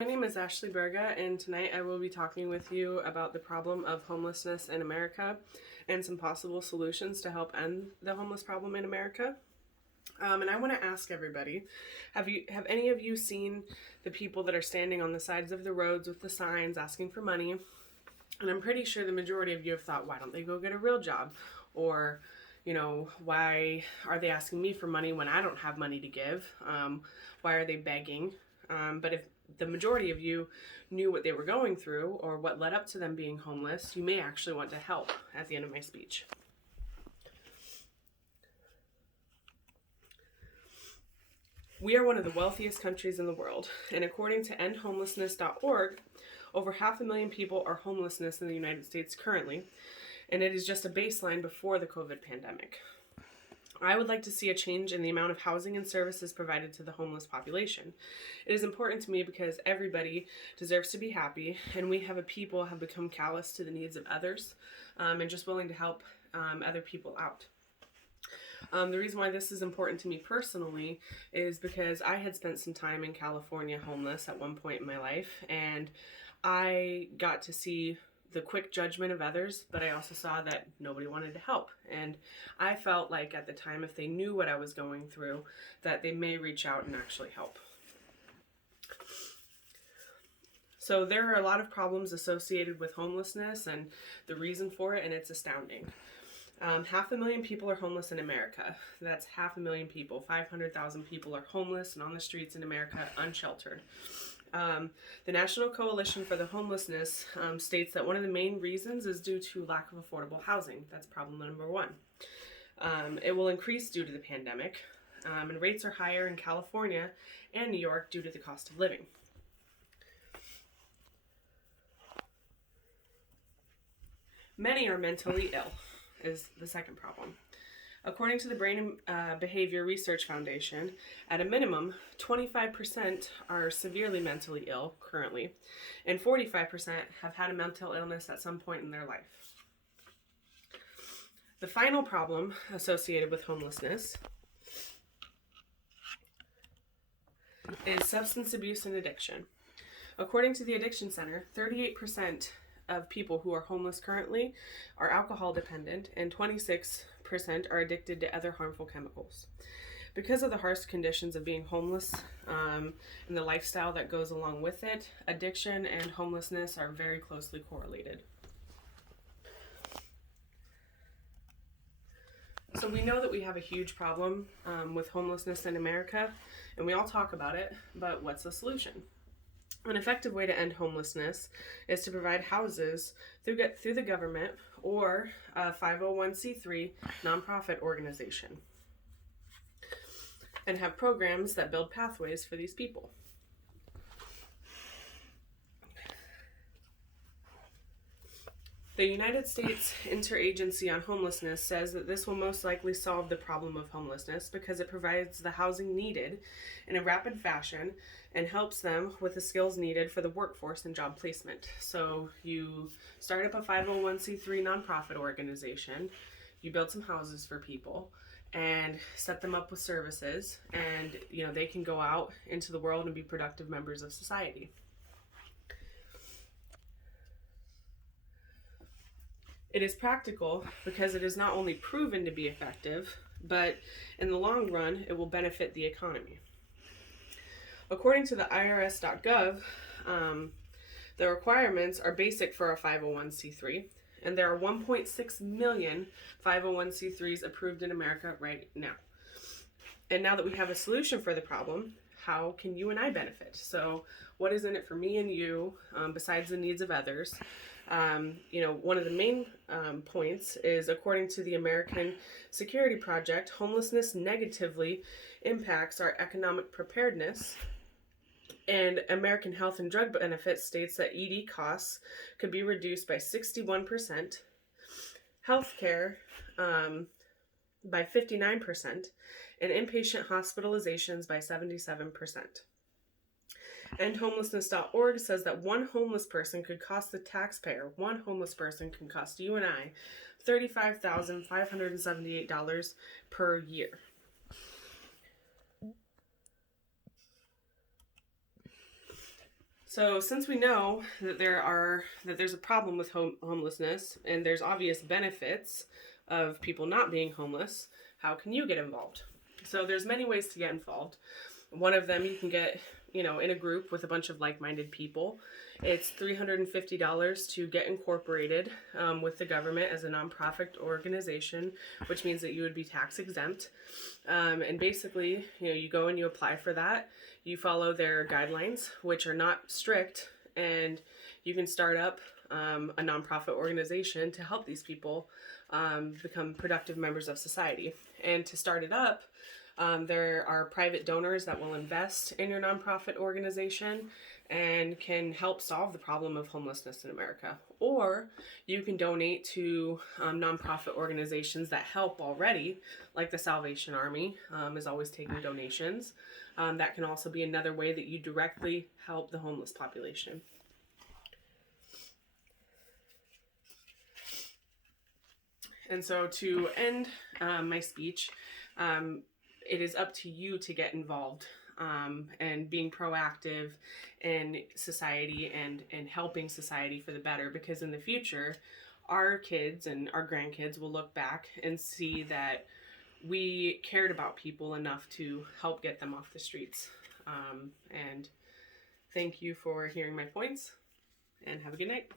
My name is Ashley Berga, and tonight I will be talking with you about the problem of homelessness in America and some possible solutions to help end the homeless problem in America. And I want to ask everybody, have any of you seen the people that are standing on the sides of the roads with the signs asking for money? And I'm pretty sure the majority of you have thought, why don't they go get a real job? Or, why are they asking me for money when I don't have money to give? Why are they begging? But if the majority of you knew what they were going through or what led up to them being homeless, you may actually want to help at the end of my speech. We are one of the wealthiest countries in the world, and according to endhomelessness.org, over 500,000 people are homeless in the United States currently, and it is just a baseline before the COVID pandemic. I would like to see a change in the amount of housing and services provided to the homeless population. It is important to me because everybody deserves to be happy, and we have become callous to the needs of others and just willing to help other people out. The reason why this is important to me personally is because I had spent some time in California homeless at one point in my life, and I got to see the quick judgment of others, but I also saw that nobody wanted to help. And I felt like at the time, if they knew what I was going through, that they may reach out and actually help. So there are a lot of problems associated with homelessness and the reason for it, and it's astounding. 500,000 people are homeless in America. That's 500,000 people. 500,000 people are homeless and on the streets in America, unsheltered. The National Coalition for the Homelessness states that one of the main reasons is due to lack of affordable housing. That's problem number one. It will increase due to the pandemic, and rates are higher in California and New York due to the cost of living. Many are mentally ill, is the second problem. According to the Brain and Behavior Research Foundation, at a minimum, 25% are severely mentally ill currently, and 45% have had a mental illness at some point in their life. The final problem associated with homelessness is substance abuse and addiction. According to the Addiction Center, 38% of people who are homeless currently are alcohol dependent, and 26% are addicted to other harmful chemicals. Because of the harsh conditions of being homeless and the lifestyle that goes along with it, addiction and homelessness are very closely correlated. So we know that we have a huge problem with homelessness in America, and we all talk about it, but what's the solution? An effective way to end homelessness is to provide houses through the government or a 501c3 nonprofit organization, and have programs that build pathways for these people. The United States Interagency on Homelessness says that this will most likely solve the problem of homelessness because it provides the housing needed in a rapid fashion and helps them with the skills needed for the workforce and job placement. So you start up a 501c3 nonprofit organization, you build some houses for people, and set them up with services, and they can go out into the world and be productive members of society. It is practical because it is not only proven to be effective, but in the long run, it will benefit the economy. According to the IRS.gov, the requirements are basic for a 501c3, and there are 1.6 million 501c3s approved in America right now. And now that we have a solution for the problem, how can you and I benefit? So what is in it for me and you besides the needs of others? One of the main points is, according to the American Security Project, homelessness negatively impacts our economic preparedness, and American Health and Drug Benefits states that ED costs could be reduced by 61%, healthcare by 59%, and inpatient hospitalizations by 77%. EndHomelessness.org says that one homeless person could cost the taxpayer, one homeless person can cost you and I, $35,578 per year. So since we know that there's a problem with homelessness, and there's obvious benefits of people not being homeless, how can you get involved? So there's many ways to get involved. One of them, you can get, in a group with a bunch of like-minded people. It's $350 to get incorporated with the government as a nonprofit organization, which means that you would be tax exempt. And basically, you go and you apply for that. You follow their guidelines, which are not strict, and you can start up a nonprofit organization to help these people become productive members of society. And to start it up, there are private donors that will invest in your nonprofit organization and can help solve the problem of homelessness in America. Or you can donate to nonprofit organizations that help already, like the Salvation Army is always taking donations. That can also be another way that you directly help the homeless population. And so to end my speech, it is up to you to get involved and being proactive in society and helping society for the better, because in the future, our kids and our grandkids will look back and see that we cared about people enough to help get them off the streets. And thank you for hearing my points, and have a good night.